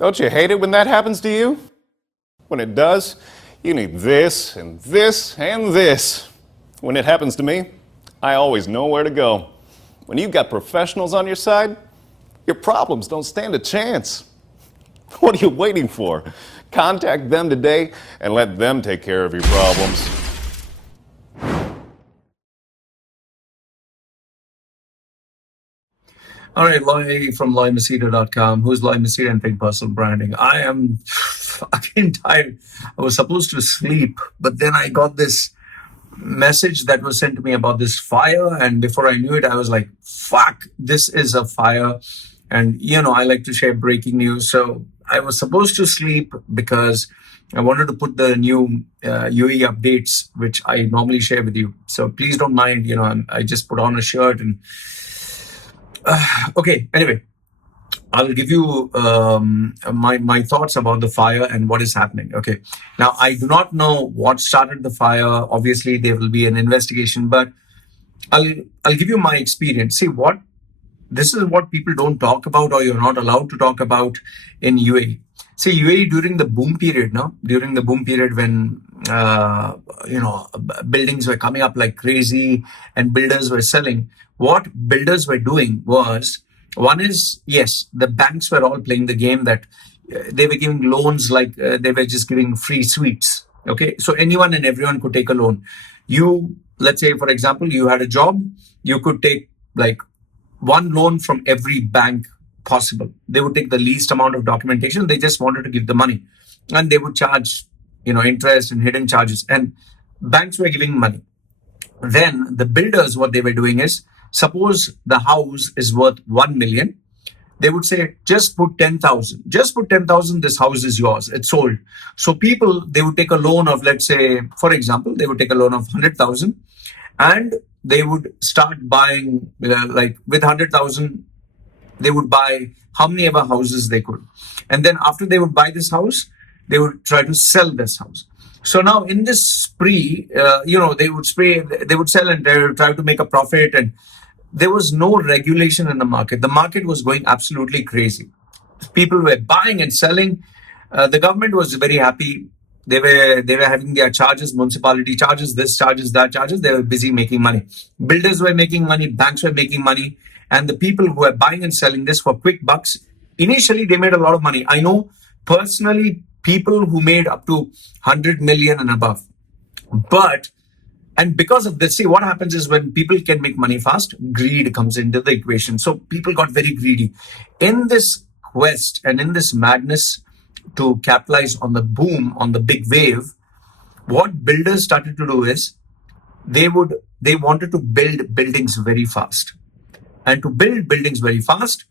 Don't you hate it when that happens to you? When it does, you need this and this and this. When it happens to me, I always know where to go. When you've got professionals on your side, your problems don't stand a chance. What are you waiting for? Contact them today and let them take care of your problems. All right, Loy from LoyMachedo.com. Who's Loy Machedo and Think Personal Branding? I am fucking tired. I was supposed to sleep, but then I got this message that was sent to me about this fire. And before I knew it, I was like, fuck, this is a fire. And, I like to share breaking news. So I was supposed to sleep because I wanted to put the new UAE updates, which I normally share with you. So please don't mind, I just put on a shirt and okay, anyway, I'll give you my thoughts about the fire and what is happening. Okay, now I do not know what started the fire. Obviously, there will be an investigation, but I'll give you my experience. See, this is what people don't talk about, or you're not allowed to talk about in UAE. See, UAE during the boom period, when buildings were coming up like crazy and builders were selling. What builders were doing was, one is, yes, the banks were all playing the game that they were giving loans like they were just giving free sweets. Okay, so anyone and everyone could take a loan. Let's say, for example, you had a job, you could take like one loan from every bank possible. They would take the least amount of documentation. They just wanted to give the money, and they would charge, interest and hidden charges. And banks were giving money. Then the builders, what they were doing is, suppose the house is worth 1 million. They would say, just put 10,000. Just put 10,000. This house is yours. It's sold. So people, they would take a loan of, let's say, for example, they would take a loan of 100,000, and they would start buying, like with 100,000, they would buy how many ever houses they could. And then after they would buy this house, they would try to sell this house. So now in this spree, they would sell and they would try to make a profit, and there was no regulation in the market. The market was going absolutely crazy. People were buying and selling. The government was very happy. They were having their charges, municipality charges, this charges, that charges. They were busy making money. Builders were making money, banks were making money, and the people who were buying and selling this for quick bucks, initially they made a lot of money. I know personally people who made up to 100 million and above. And because of this, see, what happens is when people can make money fast, greed comes into the equation. So people got very greedy. In this quest and in this madness to capitalize on the boom, on the big wave, what builders started to do is they wanted to build buildings very fast. And to build buildings very fast,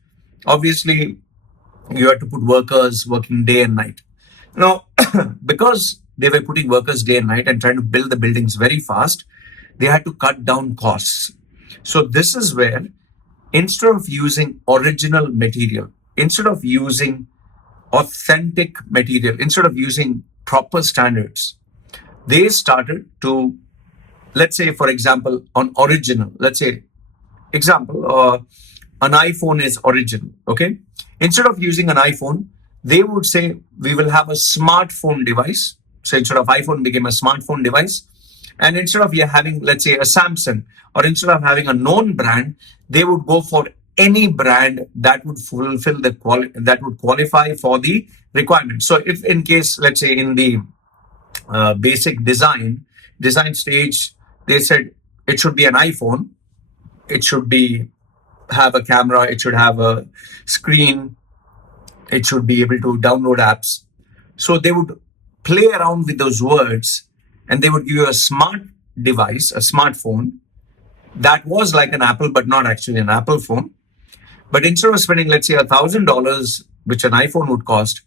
obviously, you had to put workers working day and night. Now, because they were putting workers day and night and trying to build the buildings very fast, they had to cut down costs. So this is where, instead of using original material, instead of using authentic material, instead of using proper standards, they started to, let's say, for example, on original, let's say, example, an iPhone is original, okay? Instead of using an iPhone, they would say, we will have a smartphone device. So instead of iPhone became a smartphone device. And instead of having, let's say, a Samsung, or instead of having a known brand, they would go for any brand that would fulfill that would qualify for the requirement. So if in case, let's say in the basic design stage, they said it should be an iPhone, it should have a camera, it should have a screen, it should be able to download apps. So they would play around with those words, and they would give you a smart device, a smartphone that was like an Apple, but not actually an Apple phone. But instead of spending, let's say, $1,000, which an iPhone would cost,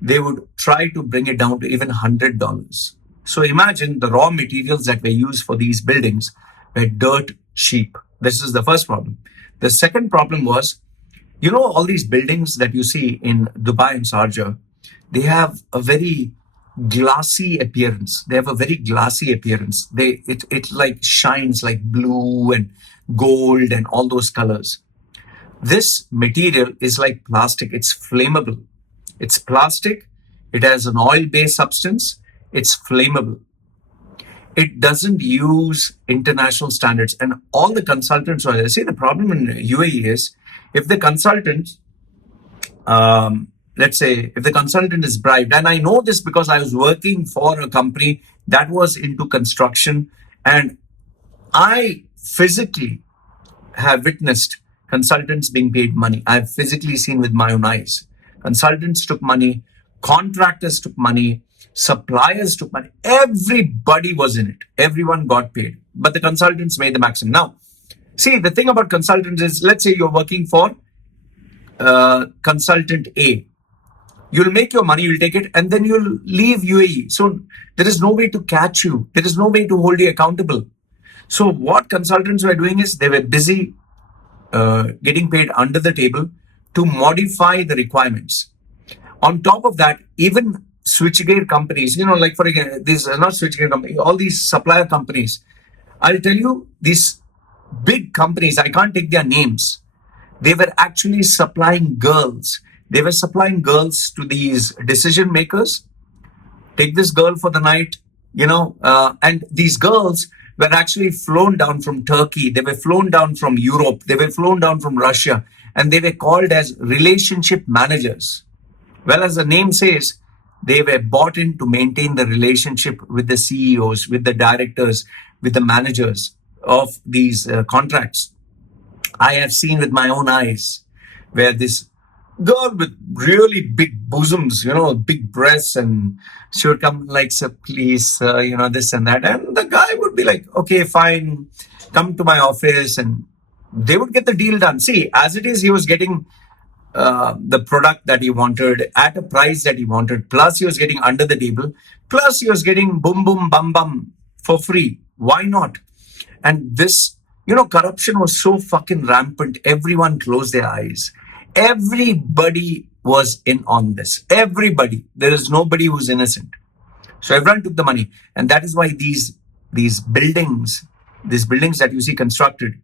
they would try to bring it down to even $100. So imagine the raw materials that were used for these buildings were dirt cheap. This is the first problem. The second problem was, all these buildings that you see in Dubai and Sharjah, they have a very glassy appearance. It like shines like blue and gold and all those colors. This material is like plastic. It's flammable. It's plastic. It has an oil-based substance. It's flammable. It doesn't use international standards. And all the consultants, see, the problem in UAE is if the consultant, let's say, if the consultant is bribed, and I know this because I was working for a company that was into construction, and I physically have witnessed consultants being paid money. I've physically seen with my own eyes. Consultants took money, contractors took money, suppliers took money. Everybody was in it. Everyone got paid. But the consultants made the maximum. Now, see, the thing about consultants is, let's say you're working for consultant A. You'll make your money, you'll take it, and then you'll leave UAE. So there is no way to catch you. There is no way to hold you accountable. So what consultants were doing is they were busy getting paid under the table to modify the requirements. On top of that, even switchgear companies, like for example, these are not switchgear companies, all these supplier companies. I'll tell you, these big companies, I can't take their names. They were actually supplying girls. They were supplying girls to these decision makers. Take this girl for the night, and these girls were actually flown down from Turkey. They were flown down from Europe. They were flown down from Russia, and they were called as relationship managers. Well, as the name says, they were bought in to maintain the relationship with the CEOs, with the directors, with the managers of these contracts. I have seen with my own eyes where this girl with really big bosoms, big breasts, and she would come like, "Sir, please, this and that." And the guy would be like, "Okay, fine, come to my office," and they would get the deal done. See, as it is, he was getting the product that he wanted at a price that he wanted, plus he was getting under the table, plus he was getting boom, boom, bum, bum for free. Why not? And this, corruption was so fucking rampant. Everyone closed their eyes. Everybody was in on this. Everybody. There is nobody who's innocent. So everyone took the money. And that is why these buildings that you see constructed,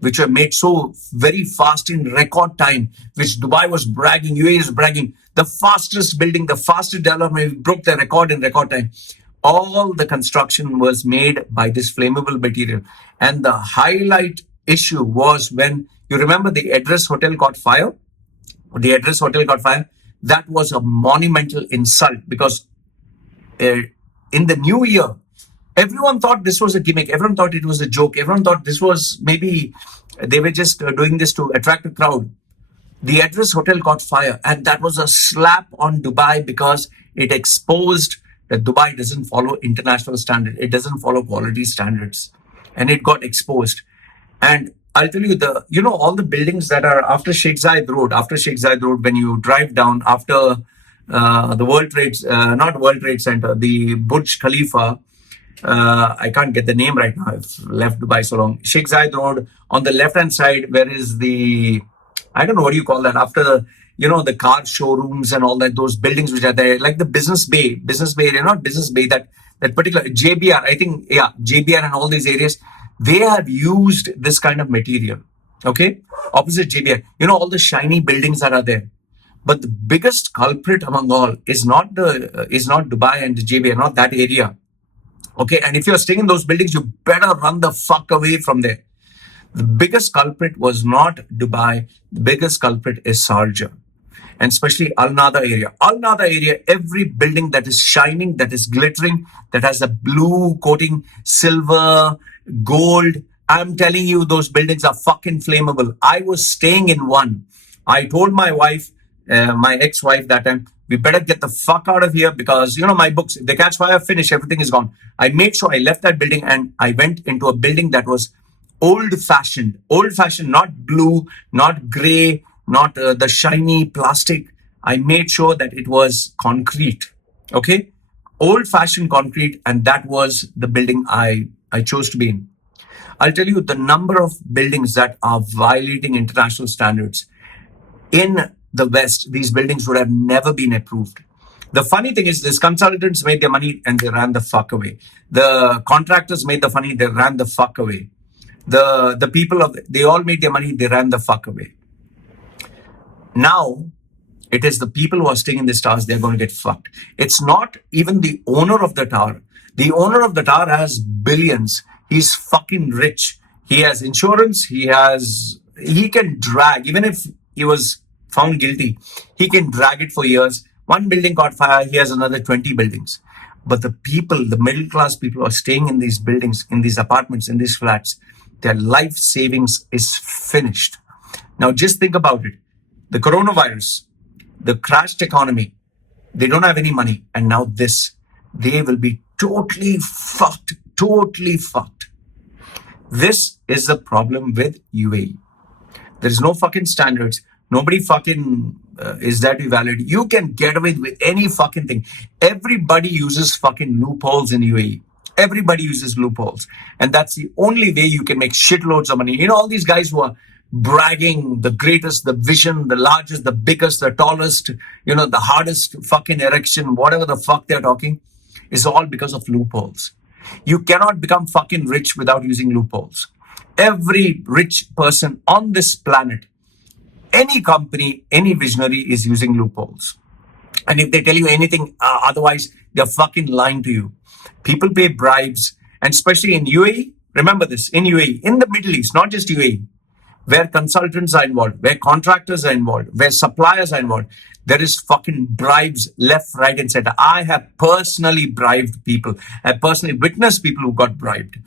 which were made so very fast in record time, which Dubai was bragging, UAE is bragging, the fastest building, the fastest development, broke the record in record time. All the construction was made by this flammable material. And the highlight issue was when, you remember the Address Hotel caught fire? The Address Hotel got fire. That was a monumental insult because in the new year, everyone thought this was a gimmick. Everyone thought it was a joke. Everyone thought this was maybe they were just doing this to attract a crowd. The Address Hotel caught fire, and that was a slap on Dubai because it exposed that Dubai doesn't follow international standard. It doesn't follow quality standards, and it got exposed. And I'll tell you, all the buildings that are after Sheikh Zayed Road, when you drive down after the not World Trade Center, the Burj Khalifa. I can't get the name right now. I've left Dubai so long. Sheikh Zayed Road, on the left-hand side, where is I don't know what you call that, after, the car showrooms and all that, those buildings which are there, like the business bay area, not business bay, that particular JBR, I think, yeah, JBR and all these areas, they have used this kind of material, okay? Opposite JBR, all the shiny buildings that are there. But the biggest culprit among all is not Dubai and the JBR, not that area. Okay, and if you're staying in those buildings, you better run the fuck away from there. The biggest culprit was not Dubai. The biggest culprit is Sharjah, and especially Al Nada area. Al Nada area, every building that is shining, that is glittering, that has a blue coating, silver, gold. I'm telling you, those buildings are fucking flammable. I was staying in one. I told my wife, my ex-wife that time, we better get the fuck out of here because, my books, if they catch fire, finish, everything is gone. I made sure I left that building and I went into a building that was old-fashioned, not blue, not gray, not the shiny plastic. I made sure that it was concrete, okay? Old-fashioned concrete, and that was the building I chose to be in. I'll tell you the number of buildings that are violating international standards. In the West, these buildings would have never been approved. The funny thing is, these consultants made their money and they ran the fuck away. The contractors made the money, they ran the fuck away. The people they all made their money, they ran the fuck away. Now, It is the people who are staying in these towers, they're going to get fucked. It's not even the owner of the tower. The owner of the tower has billions. He's fucking rich. He has insurance. He can drag, even if he was found guilty, he can drag it for years. One building caught fire, he has another 20 buildings. But the people, the middle class people who are staying in these buildings, in these apartments, in these flats, their life savings is finished. Now just think about it. The coronavirus, the crashed economy, they don't have any money. And now this, they will be totally fucked, totally fucked. This is the problem with UAE. There is no fucking standards. Nobody fucking is there to evaluate. You can get away with any fucking thing. Everybody uses fucking loopholes in UAE. Everybody uses loopholes. And that's the only way you can make shitloads of money. You know, all these guys who are bragging the greatest, the vision, the largest, the biggest, the tallest, you know, the hardest fucking erection, whatever the fuck they're talking, is all because of loopholes. You cannot become fucking rich without using loopholes. Every rich person on this planet, any company, any visionary is using loopholes. And if they tell you anything otherwise, they're fucking lying to you. People pay bribes, and especially in UAE, remember this, in UAE, in the Middle East, not just UAE, where consultants are involved, where contractors are involved, where suppliers are involved, there is fucking bribes left, right, and center. I have personally bribed people. I have personally witnessed people who got bribed.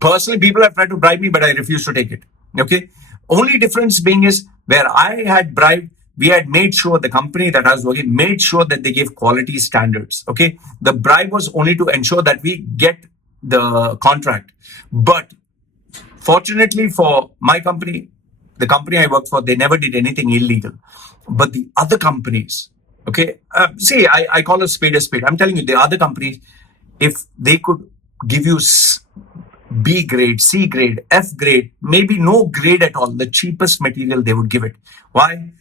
People have tried to bribe me, but I refuse to take it. Okay? Only difference being is where I had bribed, we had made sure the company that I was working made sure that they gave quality standards. Okay? The bribe was only to ensure that we get the contract. But fortunately for my company, the company I worked for, they never did anything illegal. But the other companies, okay, I call a spade a spade. I'm telling you, the other companies, if they could give you B grade, C grade, F grade, maybe no grade at all, the cheapest material they would give it. Why?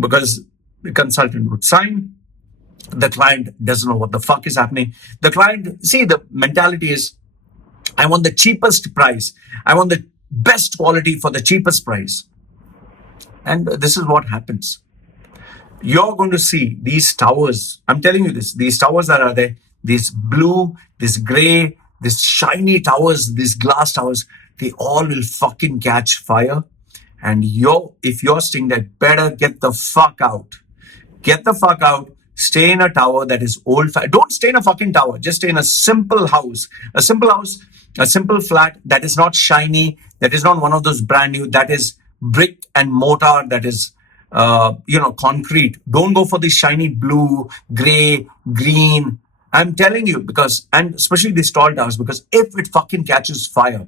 Because the consultant would sign, the client doesn't know what the fuck is happening. The client, see, the mentality is, I want the cheapest price. I want the best quality for the cheapest price. And this is what happens. You're going to see these towers. I'm telling you this, these towers that are there, this blue, this gray, these shiny towers, these glass towers, they all will fucking catch fire. And if you're staying there, better get the fuck out. Get the fuck out. Stay in a tower that is old. Don't stay in a fucking tower. Just stay in a simple house. A simple house, a simple flat that is not shiny, that is not one of those brand new, that is brick and mortar, that is, concrete. Don't go for the shiny blue, gray, green. I'm telling you, and especially these tall towers, because if it fucking catches fire,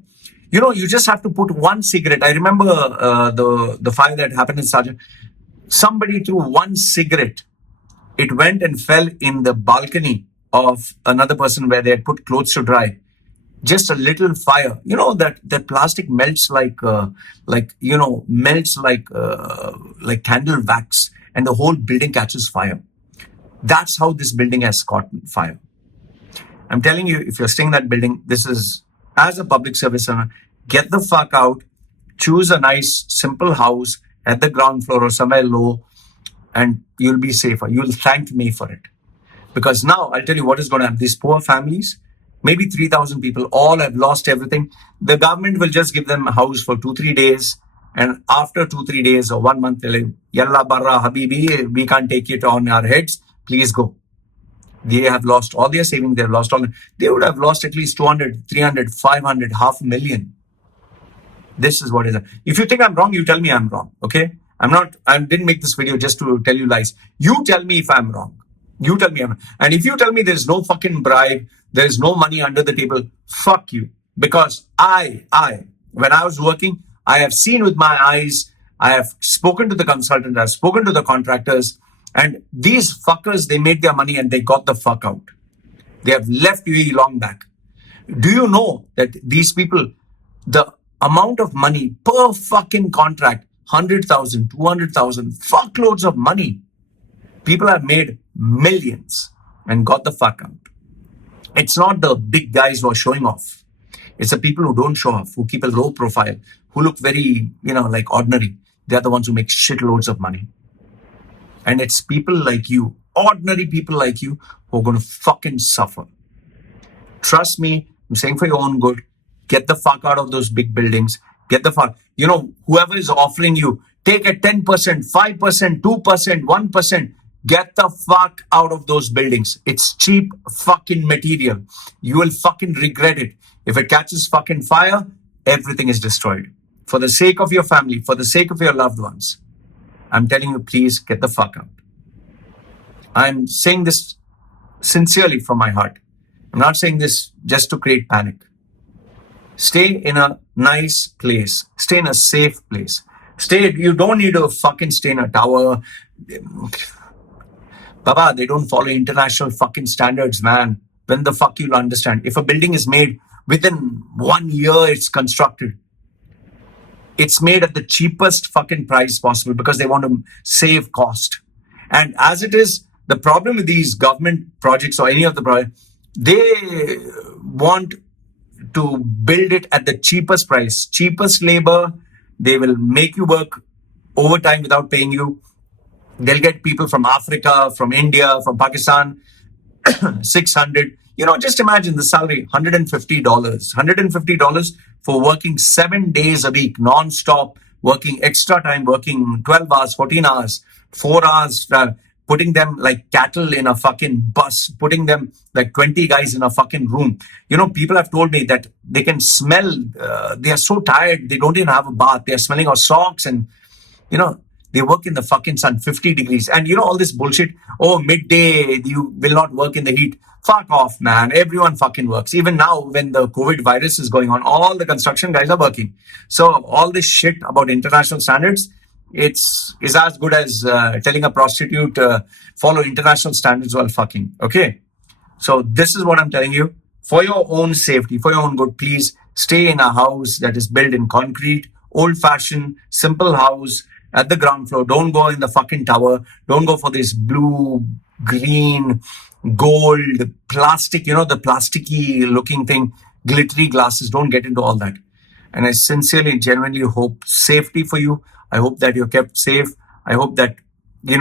you just have to put one cigarette. I remember the fire that happened in Sharjah. Somebody threw one cigarette. It went and fell in the balcony of another person where they had put clothes to dry. Just a little fire. That plastic melts like candle wax, and the whole building catches fire. That's how this building has caught fire. I'm telling you, if you're staying in that building, this is, as a public service owner, get the fuck out, choose a nice, simple house at the ground floor or somewhere low, and you'll be safer. You'll thank me for it. Because now, I'll tell you what is going to happen. These poor families, maybe 3,000 people, all have lost everything. The government will just give them a house for 2-3 days. And after 2-3 days or 1 month, they'll say, Yalla barra habibi, we can't take it on our heads. Please go. They have lost all their savings. They've lost all. They would have lost at least 200, 300, 500, 500,000. This is what is. If you think I'm wrong, you tell me I'm wrong. Okay? I didn't make this video just to tell you lies. You tell me if I'm wrong. You tell me I'm wrong. And if you tell me there's no fucking bribe, there's no money under the table, fuck you. Because when I was working, I have seen with my eyes, I have spoken to the consultant, I've spoken to the contractors, and these fuckers, they made their money and they got the fuck out. They have left UAE long back. Do you know that these people, the amount of money per fucking contract, 100,000, 200,000, fuckloads of money. People have made millions and got the fuck out. It's not the big guys who are showing off. It's the people who don't show off, who keep a low profile, who look very, like ordinary. They're the ones who make shitloads of money. And it's people like you, ordinary people like you, who are going to fucking suffer. Trust me, I'm saying for your own good. Get the fuck out of those big buildings. Get the fuck. Whoever is offering you, take a 10%, 5%, 2%, 1%. Get the fuck out of those buildings. It's cheap fucking material. You will fucking regret it. If it catches fucking fire, everything is destroyed. For the sake of your family, for the sake of your loved ones, I'm telling you, please get the fuck out. I'm saying this sincerely from my heart. I'm not saying this just to create panic. Stay in a nice place. Stay in a safe place. You don't need to fucking stay in a tower. Baba, they don't follow international fucking standards, man. When the fuck you'll understand? If a building is made within 1 year, it's constructed. It's made at the cheapest fucking price possible because they want to save cost. And as it is, the problem with these government projects or any of the projects, they want to build it at the cheapest price, cheapest labor. They will make you work overtime without paying you. They'll get people from Africa, from India, from Pakistan, 600. Just imagine the salary, $150. $150 for working 7 days a week, non-stop, working extra time, working 12 hours, 14 hours, 4 hours, putting them like cattle in a fucking bus, putting them like 20 guys in a fucking room. People have told me that they can smell, they are so tired, they don't even have a bath. They are smelling of socks and, they work in the fucking sun, 50 degrees. And all this bullshit, midday, you will not work in the heat. Fuck off, man. Everyone fucking works. Even now, when the COVID virus is going on, all the construction guys are working. So all this shit about international standards, is as good as telling a prostitute follow international standards while fucking. Okay? So this is what I'm telling you. For your own safety, for your own good, please stay in a house that is built in concrete, old-fashioned, simple house at the ground floor. Don't go in the fucking tower. Don't go for this blue, green, gold, plastic, the plasticky looking thing, glittery glasses. Don't get into all that. And I sincerely, genuinely hope safety for you. I hope that you're kept safe. I hope that, you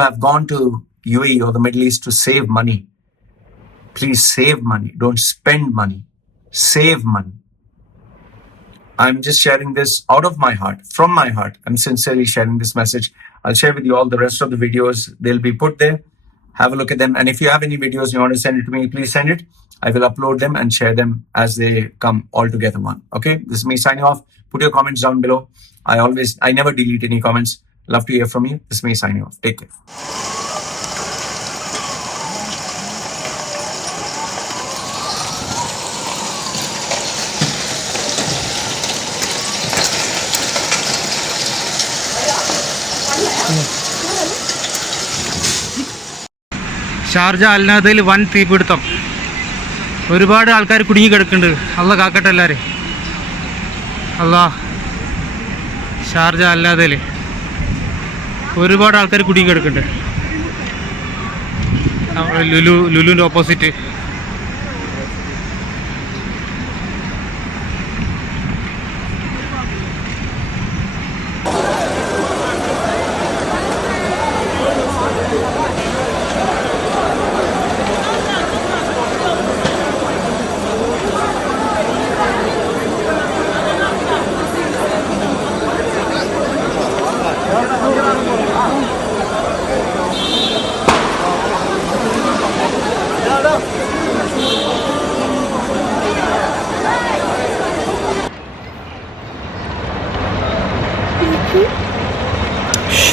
have gone to UAE or the Middle East to save money. Please save money. Don't spend money. Save money. I'm just sharing this out of my heart, from my heart. I'm sincerely sharing this message. I'll share with you all the rest of the videos. They'll be put there. Have a look at them. And if you have any videos you want to send it to me, please send it. I will upload them and share them as they come all together one. Okay? This is me signing off. Put your comments down below. I never delete any comments. Love to hear from you. This is me signing off. Take care. Sharjah അൽനാദയിൽ വൻ തീപിടുത്തം. ഒരുപാട് ആൾക്കാർ കുടുങ്ങി കിടക്കുന്നുണ്ട്. അള്ള കാക്കട്ടെ എല്ലാവരും. അല്ലാ, Sharjah അൽനാദയിൽ ഒരുപാട് ആൾക്കാർ കുടുങ്ങി കിടക്കുന്നുണ്ട്. ലുലുവിൻ്റെ ഓപ്പോസിറ്റ്.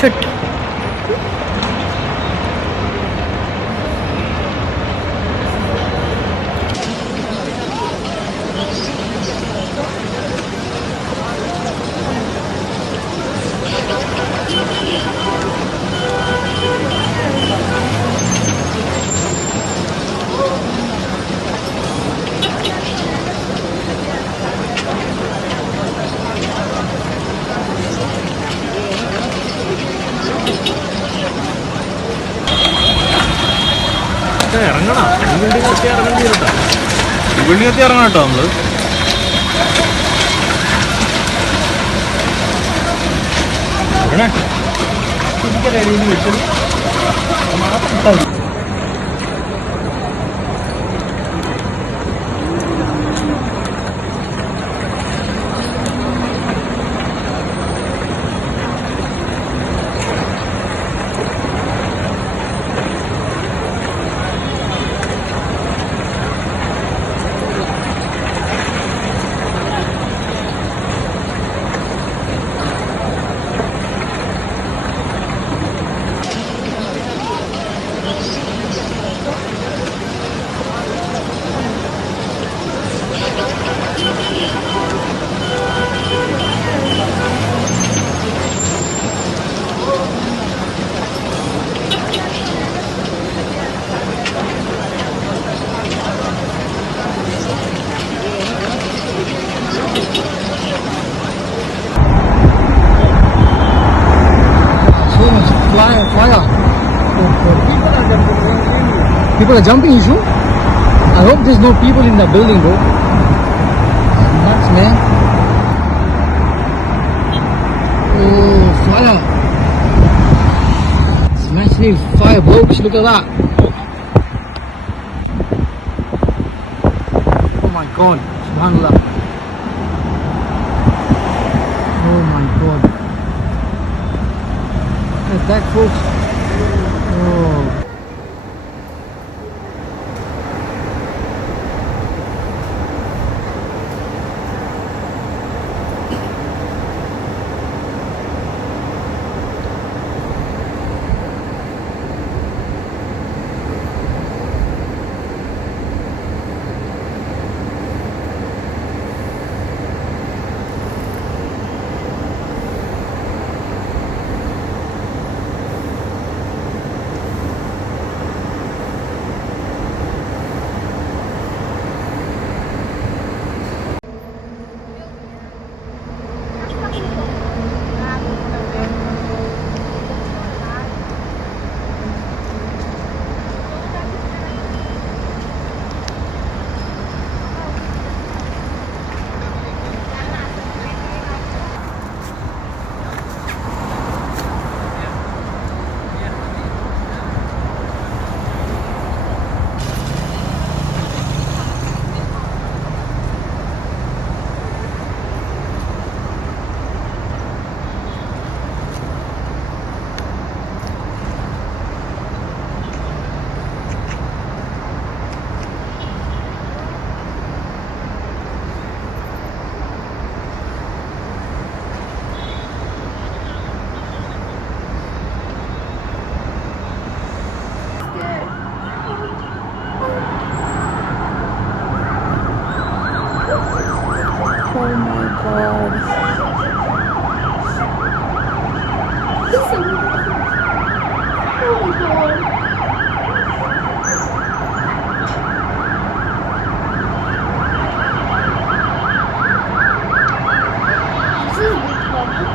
Shit. ഇറങ്ങണം. ഈ ബിൽഡിംഗ് എത്തി ഇറങ്ങേണ്ടി വരട്ടോ. ഈ ബിൽഡിംഗ് എത്തി ഇറങ്ങണം കേട്ടോ നമ്മള്. So much fire. People are jumping, issue. I hope there's no people in that building, bro. Nuts, man. Oh, fire. Smashing fire, blokes. Look at that. Oh my god. Subhanallah. Oh my god. Look at that, folks. Oh. Oh my god. Oh my god. This is big problem.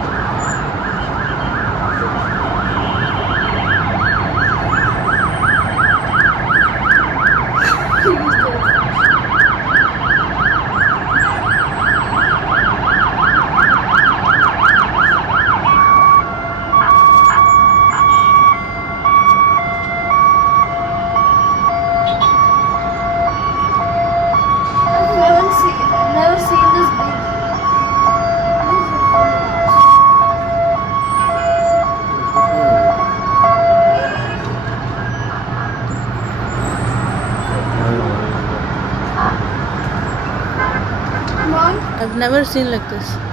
Never seen this big. Come on. I've never seen like this.